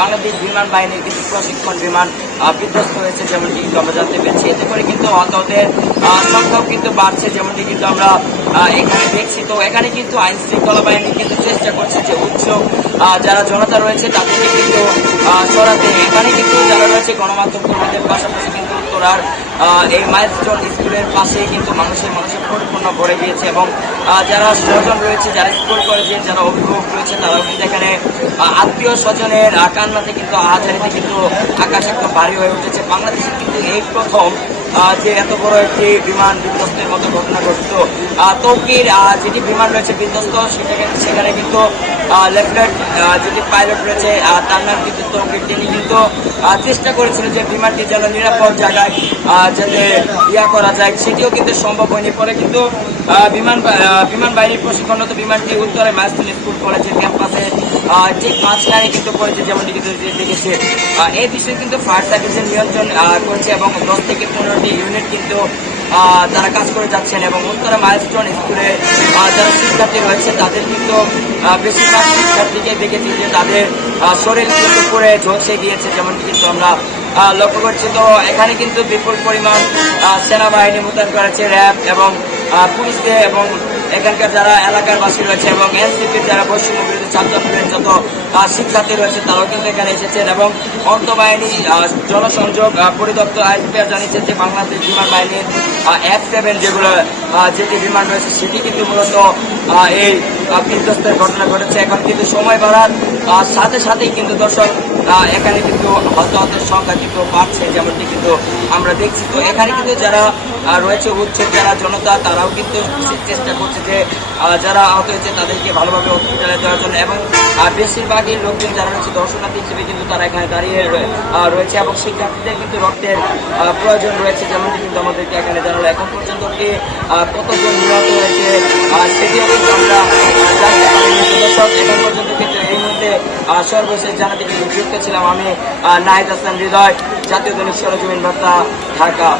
বাংলাদেশ বিমান বাহিনীর কিছু প্রশিক্ষণ বিমান বিধ্বস্ত হয়েছে, যেমনটি কিন্তু আমরা জানতে পেরেছি। এতে করে কিন্তু হতাহতের সংখ্যাও কিন্তু বাড়ছে, যেমনটি কিন্তু আমরা এখানে দেখছি। তো এখানে কিন্তু আইন শৃঙ্খলা বাহিনী কিন্তু চেষ্টা করছে যে উৎসব যারা জনতা রয়েছে তাদেরকে কিন্তু সরাতে। এখানে কিন্তু যারা রয়েছে গণমাধ্যম কর্মীদের পাশাপাশি কিন্তু উত্তরার এই মাইলস্টোন স্কুলের পাশে কিন্তু মানুষের পরিপূর্ণ ভরে গিয়েছে, এবং যারা স্বজন রয়েছে, যারা স্কুল কলেজে যারা অভিভাবক রয়েছে, তারাও কিন্তু এখানে আত্মীয় স্বজনের কান্নাতে কিন্তু আহাজারিতে কিন্তু আকাশ একদম ভারী হয়ে উঠেছে। বাংলাদেশে কিন্তু এই প্রথম যে এত বড় একটি বিমান বিধ্বস্তের মতো ঘটনা ঘটত। তৌকির যেটি বিমান রয়েছে বিধ্বস্ত, সেখানে কিন্তু লেফটেন্যান্ট যেটি পাইলট রয়েছে তার নাম কিন্তু তৌকির। তিনি কিন্তু চেষ্টা করেছিল যে বিমানটি যেন নিরাপদ জায়গায় যাতে করা যায়, সেটিও কিন্তু সম্ভব হয়নি। পরে কিন্তু বিমান বাহিনীর প্রশিক্ষণরত বিমানটি উত্তরে মাইলস্টোন স্কুল কলেজের ক্যাম্পাসে ঠিক মাঝখানে কিন্তু পড়েছে, যেমনটি কিন্তু দেখেছে। এই বিষয়ে কিন্তু ফায়ার সার্ভিসের নিয়ন্ত্রণ করছে, এবং 10 থেকে 15টি ইউনিট কিন্তু তারা কাজ করে যাচ্ছেন। এবং উত্তরা মাইলস্টোন স্কুলে যারা শিক্ষার্থী রয়েছে তাদের কিন্তু বেশিরভাগ শিক্ষার্থীকে দেখেছি যে তাদের শরীর কিন্তু পুরে ঝলসে গিয়েছে, যেমনটি কিন্তু আমরা লক্ষ্য করছি। তো এখানে কিন্তু বিপুল পরিমাণ সেনাবাহিনী মোতায়েন করেছে, র্যাব এবং পুলিশে, এবং এখানকার যারা এলাকার বাসী রয়েছে এবং এনসিপির যারা বৈষম্য বিরোধী ছাত্র আন্দোলনের যত শিক্ষার্থী রয়েছে তারাও কিন্তু এখানে এসেছেন। এবং অন্তঃবাহিনী জনসংযোগ পরিদপ্তর আইপিআর জানিয়েছে যে বাংলাদেশ বিমান বাহিনীর F7 যেটি বিমান রয়েছে সেটি কিন্তু মূলত এই বিধ্বস্তের ঘটনা ঘটেছে। এখন কিন্তু সময় বাড়ার সাথে সাথেই কিন্তু দর্শক এখানে কিন্তু হতাহতের সংখ্যা কিন্তু বাড়ছে, যেমনটি কিন্তু আমরা দেখছি। তো এখানে কিন্তু যারা রয়েছে উৎসব যারা জনতা, তারাও কিন্তু চেষ্টা করছে যে যারা আহত হয়েছে তাদেরকে ভালোভাবে হসপিটালে দেওয়ার জন্য। এবং বেশিরভাগই লোকজন যারা রয়েছে দর্শনার্থী হিসেবে কিন্তু তারা এখানে দাঁড়িয়ে রয়েছে, এবং শিক্ষার্থীদের কিন্তু রক্তের প্রয়োজন রয়েছে, যেমনটি কিন্তু আমাদেরকে এখানে জানালো। এখন পর্যন্ত কি কতজন নিহত হয়েছে সেটিও কিন্তু আমরা জানতে পারিনি। দর্শক, এখন পর্যন্ত কিন্তু এই মুহূর্তে সর্বশেষ জানাতে কিন্তু যুক্ত ছিলাম আমি নাহিদ হাসান হৃদয়, জাতীয় দৈনিক সরেজমিন বার্তা, ঢাকা।